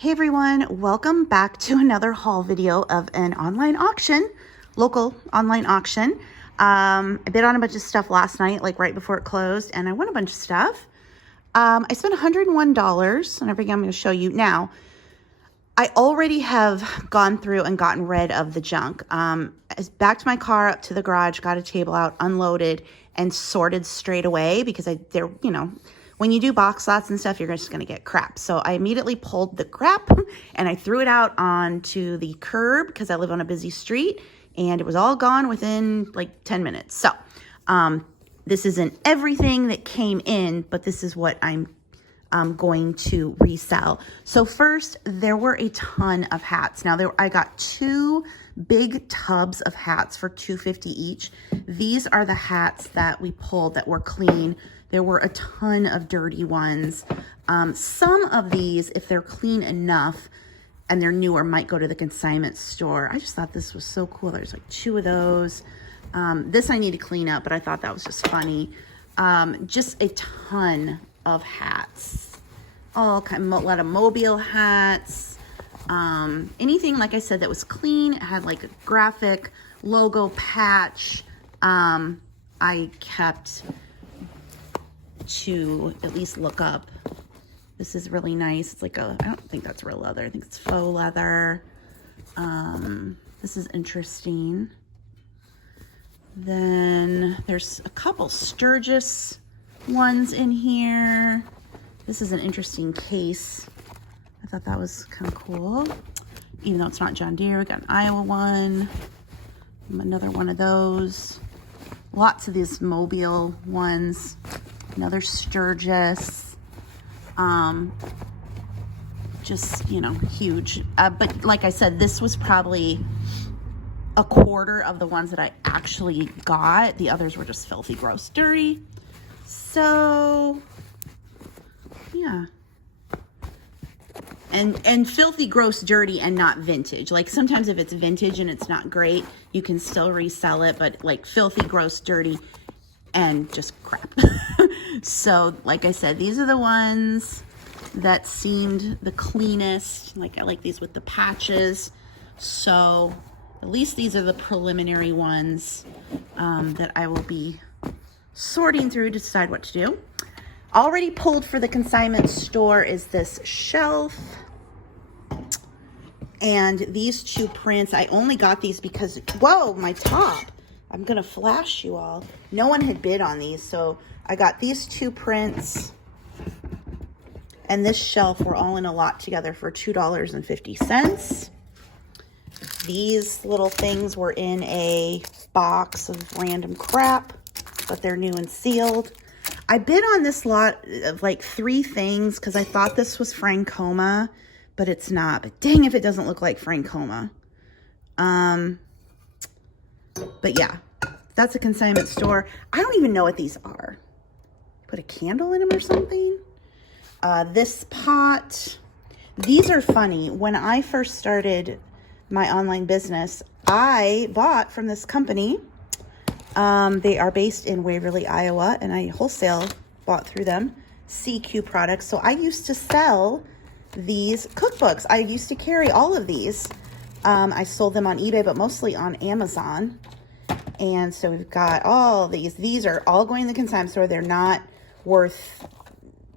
Hey everyone, welcome back to another haul video of an online auction, local online auction. I bid on a bunch of stuff last night, like right before it closed, and I won a bunch of stuff. I spent $101 on everything I'm going to show you now. I already have gone through and gotten rid of the junk. Back to my car, up to the garage, got a table out, unloaded, and sorted straight away because when you do box lots and stuff, you're just going to get crap. So I immediately pulled the crap and I threw it out onto the curb because I live on a busy street, and it was all gone within like 10 minutes. So this isn't everything that came in, but this is what I'm going to resell. So first, there were a ton of hats. Now I got 2 big tubs of hats for $2.50 each. These are the hats that we pulled that were clean. There were a ton of dirty ones. Some of these, if they're clean enough and they're newer, might go to the consignment store. I just thought this was so cool. There's like 2 of those. This I need to clean up, but I thought that was just funny. Just a ton of hats. A lot of mobile hats. Anything, like I said, that was clean. It had like a graphic logo patch. I kept to at least look up. This is really nice. It's like I don't think that's real leather. I think it's faux leather. This is interesting. Then there's a couple Sturgis ones in here. This is an interesting case. I thought that was kind of cool. Even though it's not John Deere, we got an Iowa one. Another one of those. Lots of these mobile ones. Another Sturgis, just, huge. But like I said, this was probably a quarter of the ones that I actually got. The others were just filthy, gross, dirty. So, yeah. And filthy, gross, dirty, and not vintage. Like sometimes if it's vintage and it's not great, you can still resell it, but like filthy, gross, dirty, and just crap. So like I said, these are the ones that seemed the cleanest. Like I like these with the patches. So at least these are the preliminary ones that I will be sorting through to decide what to do. Already pulled for the consignment store is this shelf. And these 2 prints, I only got these because, whoa, my top. I'm going to flash you all. No one had bid on these, so I got these 2 prints and this shelf were all in a lot together for $2.50. These little things were in a box of random crap, but they're new and sealed. I bid on this lot of like 3 things because I thought this was Francoma, but it's not. But dang if it doesn't look like Francoma. But yeah, that's a consignment store. I don't even know what these are. Put a candle in them or something. This pot. These are funny. When I first started my online business, I bought from this company. They are based in Waverly, Iowa, and I wholesale bought through them. CQ products. So I used to sell these cookbooks. I used to carry all of these. I sold them on eBay, but mostly on Amazon. And so we've got all these. These are all going to the consignment store. They're not worth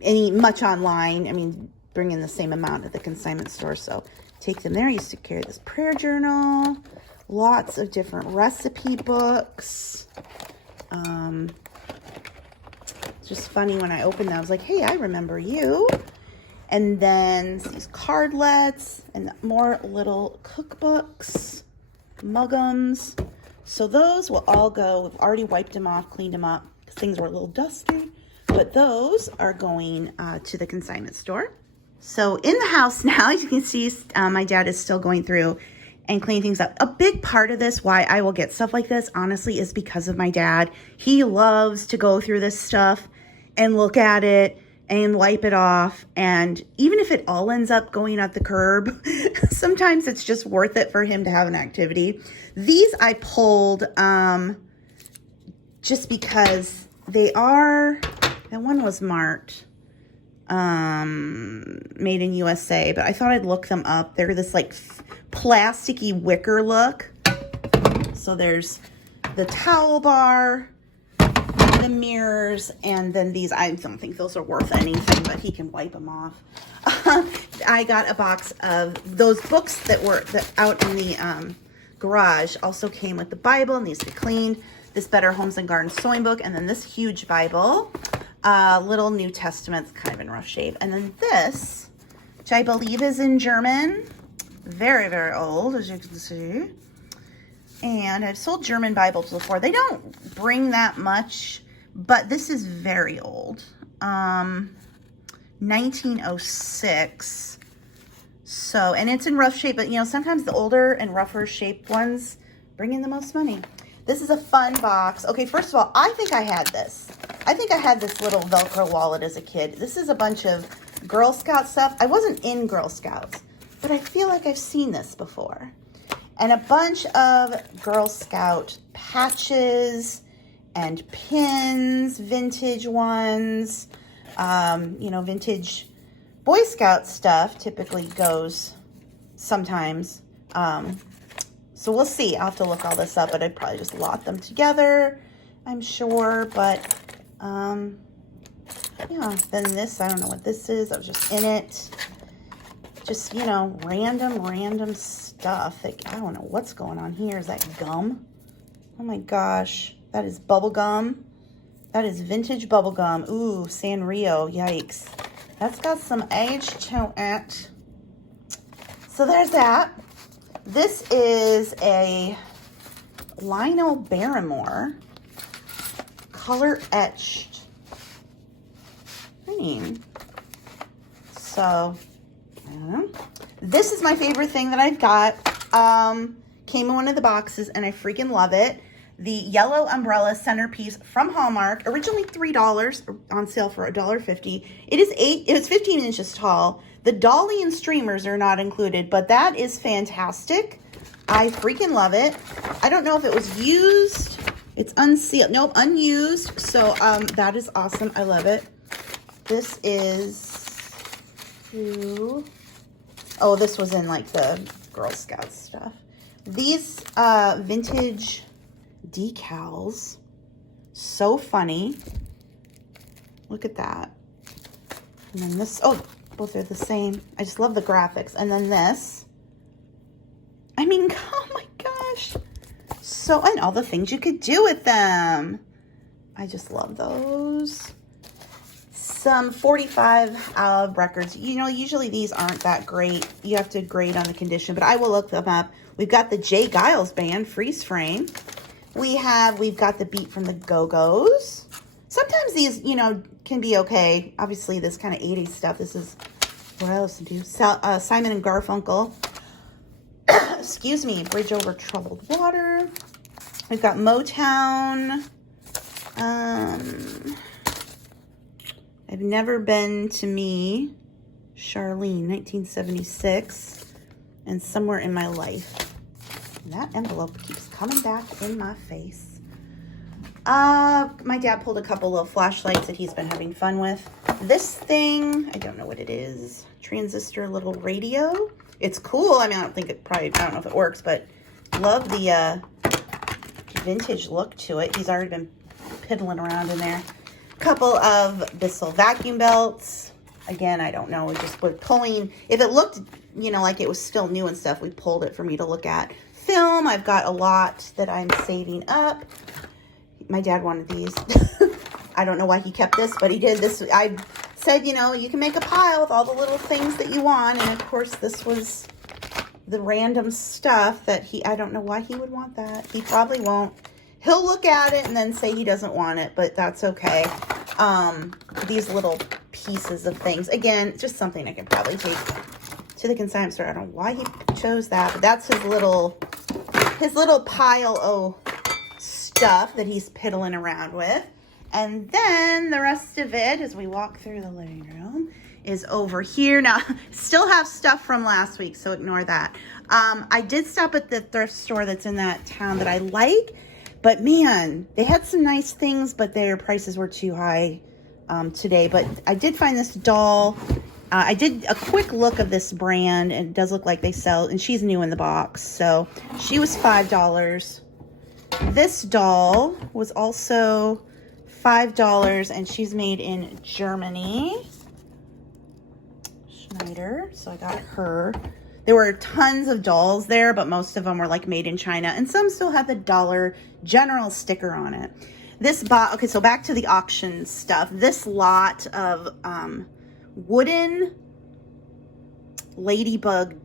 much online. I mean, bring in the same amount at the consignment store. So take them there. I used to carry this prayer journal. Lots of different recipe books. It's just funny when I opened them. I was like, hey, I remember you. And then these cardlets and more little cookbooks, muggums. So those will all go. We've already wiped them off, cleaned them up because things were a little dusty. But those are going to the consignment store. So in the house now, as you can see, my dad is still going through and cleaning things up. A big part of this, why I will get stuff like this, honestly, is because of my dad. He loves to go through this stuff and look at it and wipe it off. And even if it all ends up going at the curb, sometimes it's just worth it for him to have an activity. These I pulled just because they are, that one was marked. made in USA, but I thought I'd look them up. They're this like plasticky wicker look. So there's the towel bar, the mirrors, and then these. I don't think those are worth anything, but he can wipe them off. I got a box of those books that were out in the garage. Also came with the Bible, needs to be cleaned. This Better Homes and Gardens sewing book, and then this huge Bible. Little New Testament's kind of in rough shape. And then this, which I believe is in German. Very, very old, as you can see. And I've sold German Bibles before. They don't bring that much, but this is very old. 1906. So, and it's in rough shape, but you know, sometimes the older and rougher shaped ones bring in the most money. This is a fun box. Okay, first of all, I think I had this. I think I had this little Velcro wallet as a kid. This is a bunch of Girl Scout stuff. I wasn't in Girl Scouts, but I feel like I've seen this before. And a bunch of Girl Scout patches and pins, vintage ones. You know, vintage Boy Scout stuff typically goes sometimes. So we'll see. I'll have to look all this up, but I'd probably just lot them together, I'm sure. But, yeah, then this, I don't know what this is. I was just in it. Just, you know, random stuff. Like, I don't know what's going on here. Is that gum? Oh my gosh. That is bubble gum. That is vintage bubble gum. Ooh, Sanrio. Yikes. That's got some age to it. So there's that. This is a Lionel Barrymore color etched frame. So, I don't know. This is my favorite thing that I've got. Came in one of the boxes and I freaking love it. The yellow umbrella centerpiece from Hallmark, originally $3, on sale for $1.50. It's 15 inches tall. The dolly and streamers are not included, but that is fantastic. I freaking love it. I don't know if it was used. It's unsealed. Nope, unused. So that is awesome. I love it. This is oh, this was in like the Girl Scout stuff. These vintage decals, so funny. Look at that. And then this, oh, both are the same. I just love the graphics. And then this, I mean, oh my gosh. So, and all the things you could do with them. I just love those. Some 45 records. You know, usually these aren't that great. You have to grade on the condition, but I will look them up. We've got the Jay Giles Band freeze frame. We've got the Beat from the Go-Go's. Sometimes these, you know, can be okay. Obviously, this kind of 80s stuff. This is what I listen to. Simon and Garfunkel. Excuse me. Bridge Over Troubled Water. We've got Motown. I've Never Been to Me. Charlene, 1976. And Somewhere in My Life. And that envelope keeps coming back in my face. My dad pulled a couple of flashlights that he's been having fun with. This thing, I don't know what it is. Transistor little radio. It's cool. I mean, I don't know if it works, but love the vintage look to it. He's already been piddling around in there. Couple of Bissell vacuum belts. Again, I don't know. We just were pulling. If it looked, you know, like it was still new and stuff, we pulled it for me to look at. Film, I've got a lot that I'm saving up. My dad wanted these. I don't know why he kept this, but he did this. I said, you know, you can make a pile with all the little things that you want. And of course, this was the random stuff that I don't know why he would want that. He probably won't. He'll look at it and then say he doesn't want it, but that's okay. These little pieces of things. Again, just something I could probably take to the consignment store. I don't know why he chose that, but that's his little pile of stuff that he's piddling around with. And then the rest of it, as we walk through the living room, is over here. Now, still have stuff from last week, so ignore that. I did stop at the thrift store that's in that town that I like, but man, they had some nice things, but their prices were too high today, but I did find this doll. I did a quick look of this brand, and it does look like they sell, and she's new in the box, so she was $5. This doll was also $5, and she's made in Germany. Schneider, so I got her. There were tons of dolls there, but most of them were like made in China, and some still had the Dollar General sticker on it. This okay, so back to the auction stuff. This lot of wooden ladybug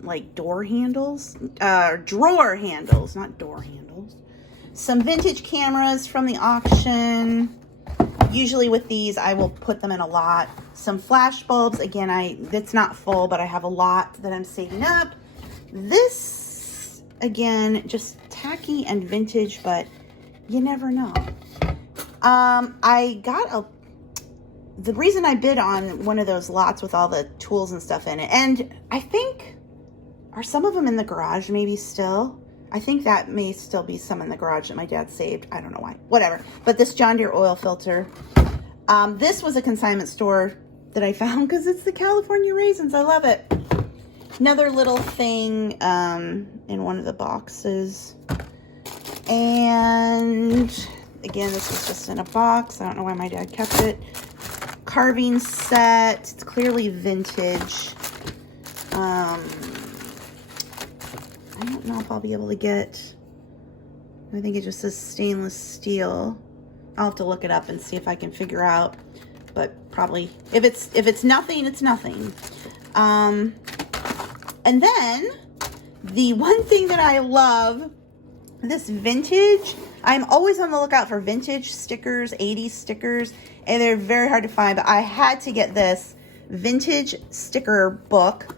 like door handles, drawer handles, not door handles. Some vintage cameras from the auction. Usually with these, I will put them in a lot. Some flash bulbs. Again, it's not full, but I have a lot that I'm saving up. This, again, just tacky and vintage, but you never know. I got the reason I bid on one of those lots with all the tools and stuff in it, and I think, are some of them in the garage maybe still? I think that may still be some in the garage that my dad saved. I don't know why. Whatever. But this John Deere oil filter. This was a consignment store that I found because it's the California raisins. I love it. Another little thing in one of the boxes. And again, this was just in a box. I don't know why my dad kept it. Carving set. It's clearly vintage. I don't know if I'll be able to get, I think it just says stainless steel. I'll have to look it up and see if I can figure out, but probably if it's nothing, it's nothing. And then the one thing that I love, this vintage, I'm always on the lookout for vintage stickers, 80s stickers, and they're very hard to find, but I had to get this vintage sticker book.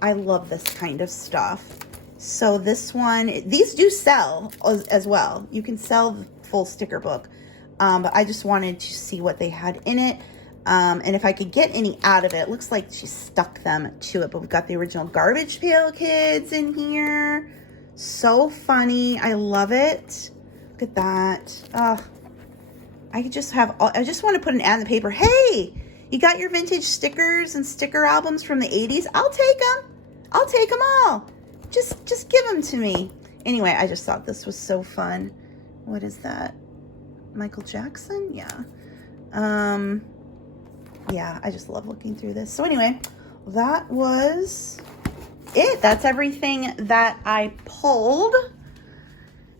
I love this kind of stuff. So this one, these do sell as well. You can sell the full sticker book. But I just wanted to see what they had in it. And if I could get any out of it. It looks like she stuck them to it. But we've got the original Garbage Pail Kids in here. So funny. I love it. Look at that. I just want to put an ad in the paper. Hey, you got your vintage stickers and sticker albums from the 80s? I'll take them. I'll take them all. Just give them to me. Anyway, I just thought this was so fun. What is that? Michael Jackson? Yeah. Yeah, I just love looking through this. So anyway, that was it. That's everything that I pulled.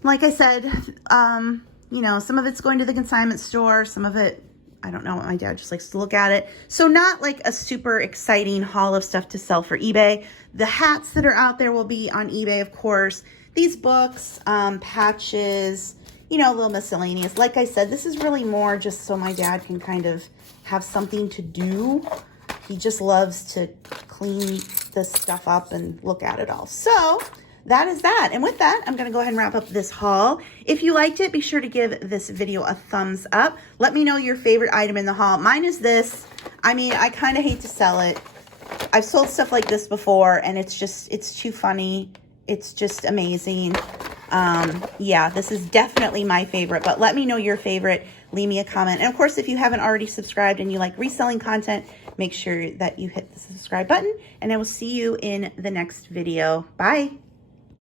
Like I said, you know, some of it's going to the consignment store. Some of it, I don't know, my dad just likes to look at it. So not like a super exciting haul of stuff to sell for eBay. The hats that are out there will be on eBay, of course. These books, patches, you know, a little miscellaneous. Like I said, this is really more just so my dad can kind of have something to do. He just loves to clean this stuff up and look at it all. So that is that. And with that, I'm going to go ahead and wrap up this haul. If you liked it, be sure to give this video a thumbs up. Let me know your favorite item in the haul. Mine is this. I mean, I kind of hate to sell it. I've sold stuff like this before, and it's too funny. It's just amazing. Yeah, this is definitely my favorite, but let me know your favorite. Leave me a comment. And of course, if you haven't already subscribed and you like reselling content, make sure that you hit the subscribe button, and I will see you in the next video. Bye.